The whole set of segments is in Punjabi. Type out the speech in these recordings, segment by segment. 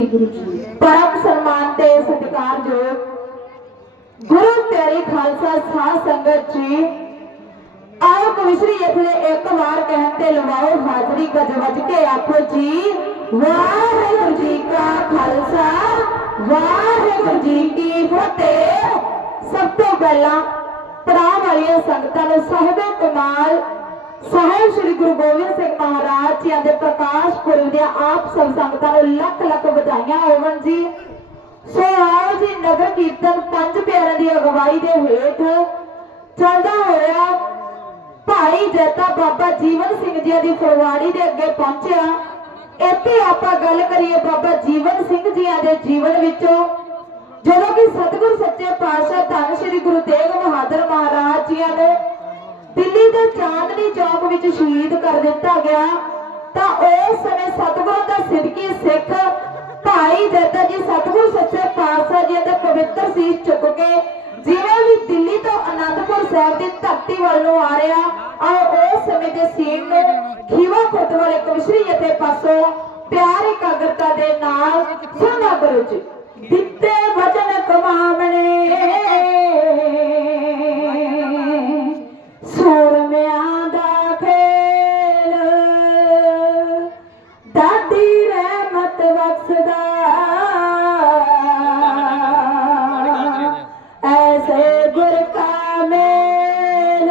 ਗੁਰੂ ਜੀ ਪਰਮ ਸਨਮਾਨ ਤੇ ਸਤਿਕਾਰਯੋਗ ਗੁਰੂ ਪਿਆਰੀ ਖਾਲਸਾ ਸਾਧ ਸੰਗਤ ਜੀ ਆਓ ਕਵਿਸ਼ਰੀ ਇਥੇ ਇੱਕ ਵਾਰ ਕਹਿਣ ਤੇ ਲਵਾਓ ਹਾਜ਼ਰੀ ਗੱਜ ਵੱਜ ਕੇ ਆਖੋ ਜੀ, ਵਾਹਿਗੁਰੂ ਜੀ ਕਾ ਖਾਲਸਾ, ਵਾਹਿਗੁਰੂ ਜੀ ਕੀ ਫਤਿਹ। ਸਭ ਤੋਂ ਪਹਿਲਾਂ ਪੜਾਅ ਵਾਲੀਆਂ ਸੰਗਤਾਂ ਨੂੰ ਸਾਹਿਬੇ ਕਮਾਲ ਸਾਹਿਬ ਸ੍ਰੀ ਗੁਰੂ ਗੋਬਿੰਦ ਸਿੰਘ ਮਹਾਰਾਜ ਜੀ ਦੇ ਪ੍ਰਕਾਸ਼ ਪੁਰਬ ਦੀਆਂ ਆਪ ਸਭ ਸੰਗਤਾਂ ਨੂੰ ਲੱਖ ਲੱਖ ਵਧਾਈਆਂ ਹੋਵਣ ਜੀ। ਸੋ ਆਓ ਜੀ, ਨਗਰ ਕੀਰਤਨ ਪੰਜ ਪਿਆਰਿਆਂ ਦੀ ਅਗਵਾਈ ਦੇ ਹੇਠ ਚੱਲਦਾ ਹੋਇਆ ਭਾਈ ਜੈਤਾ ਬਾਬਾ ਜੀਵਨ ਸਿੰਘ ਜੀ ਦੀ ਫਰਵਾੜੀ ਦੇ ਅੱਗੇ ਪਹੁੰਚਿਆ। ਇੱਥੇ ਆਪਾਂ ਗੱਲ ਕਰੀਏ ਬਾਬਾ ਜੀਵਨ ਸਿੰਘ ਜੀ ਦੇ ਜੀਵਨ ਵਿੱਚੋਂ, ਜਦੋਂ ਕਿ ਸਤਿਗੁਰ ਸੱਚੇ ਪਾਤਸ਼ਾਹ ਧੰਨ ਸ੍ਰੀ ਗੁਰੂ ਤੇਗ ਬਹਾਦਰ ਮਹਾਰਾਜ ਜੀ ਨੂੰ ਦਿੱਲੀ ਦੇ ਚਾਂਦਨੀ ਚੌਕ ਵਿੱਚ ਸ਼ਹੀਦ ਕਰ ਦਿੱਤਾ ਗਿਆ। ਤਾਂ ਉਸ ਸਮੇਂ ਸਤਿਗੁਰੂ ਦਾ ਸਿੱਧਕੀ ਸਿੱਖ ਭਾਈ ਜੱਦਾ ਜੀ, ਸਤਿਗੁਰ ਸੱਚੇ ਪਾਤਸ਼ਾਹ ਜੀ ਦੇ ਪਵਿੱਤਰ ਸੀਸ ਚੁੱਕ ਕੇ ਜਿਵੇਂ ਵੀ ਦਿੱਲੀ ਤੋਂ ਅਨੰਦਪੁਰ ਸਾਹਿਬ ਦੀ ਧਰਤੀ ਵੱਲ ਨੂੰ ਆ ਰਿਹਾ, ਆਓ ਉਸ ਸਮੇਂ ਦੇ ਸੀਨ ਨੂੰ ਖੀਵਾ ਖੁਰਦ ਵਾਲੇ ਕਵਿਸ਼ਰੀ ਅਤੇ ਪਾਸੋਂ ਪਿਆਰ ਇਕਾਗਰਤਾ ਦੇ ਨਾਲ ਸੁਣਾ ਕਰੋ ਜੀ। ਦਿੱਤੇ ਬਖਸ਼ਦਾ ਐਸੇ ਗੁਰ ਕਾ ਮੇਲ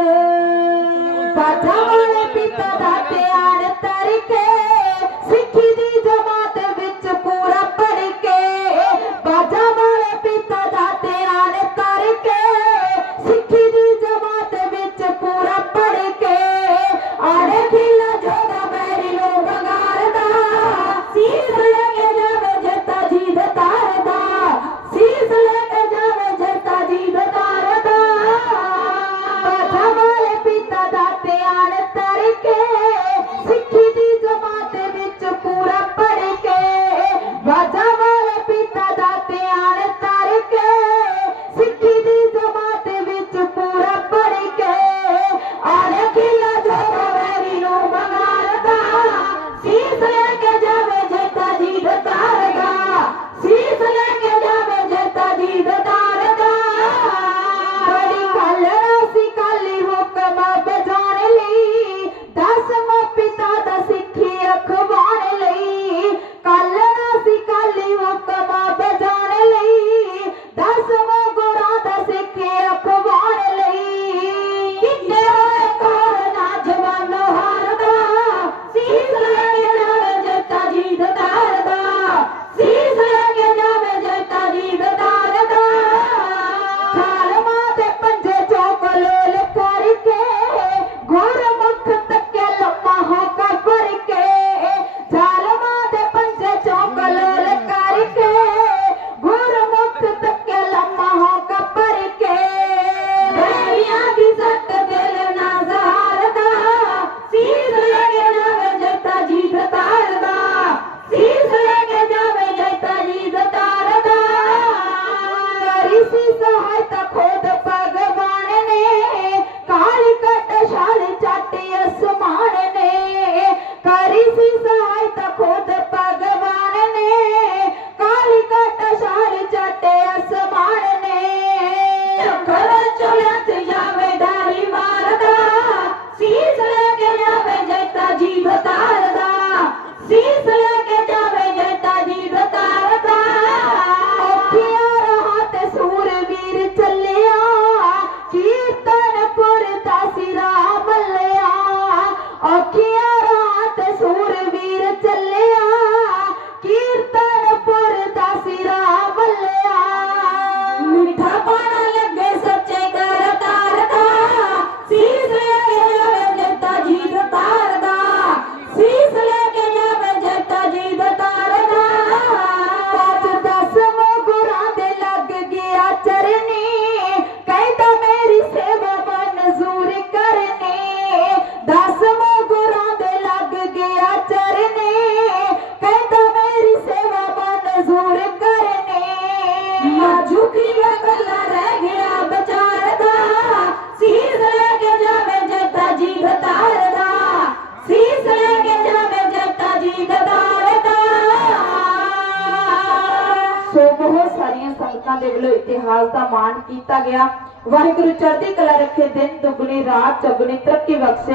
ਬਾਜਾ ਵਾਲੇ ਪਿਤਾ ਦਾ ਧਿਆਨ ਤਰ ਕੇ ਸਿੱਖੀ ਦੀ ਜਮਾਤ ਵਿੱਚ ਪੂਰਾ ਪੜ ਕੇ ਬਾਜਾ ਵਾਲੇ ਪਿਤਾ ਦਾ ਧਿਆਨ Vai dar ਸਾਰੀਆਂ ਦੇ ਵੱਲੋਂ ਇਤਿਹਾਸ ਦਾ ਮਾਣ ਕੀਤਾ ਗਿਆ। ਵਾਹਿਗੁਰੂ ਚੜ੍ਹਦੀ ਕਲਾ ਰੱਖੇ ਦਿਨ ਦੁੱਗਣੀ, ਰਾਤ ਚੌਗੁਣੀ ਤਰੱਕੀ ਬਖਸ਼ੇ।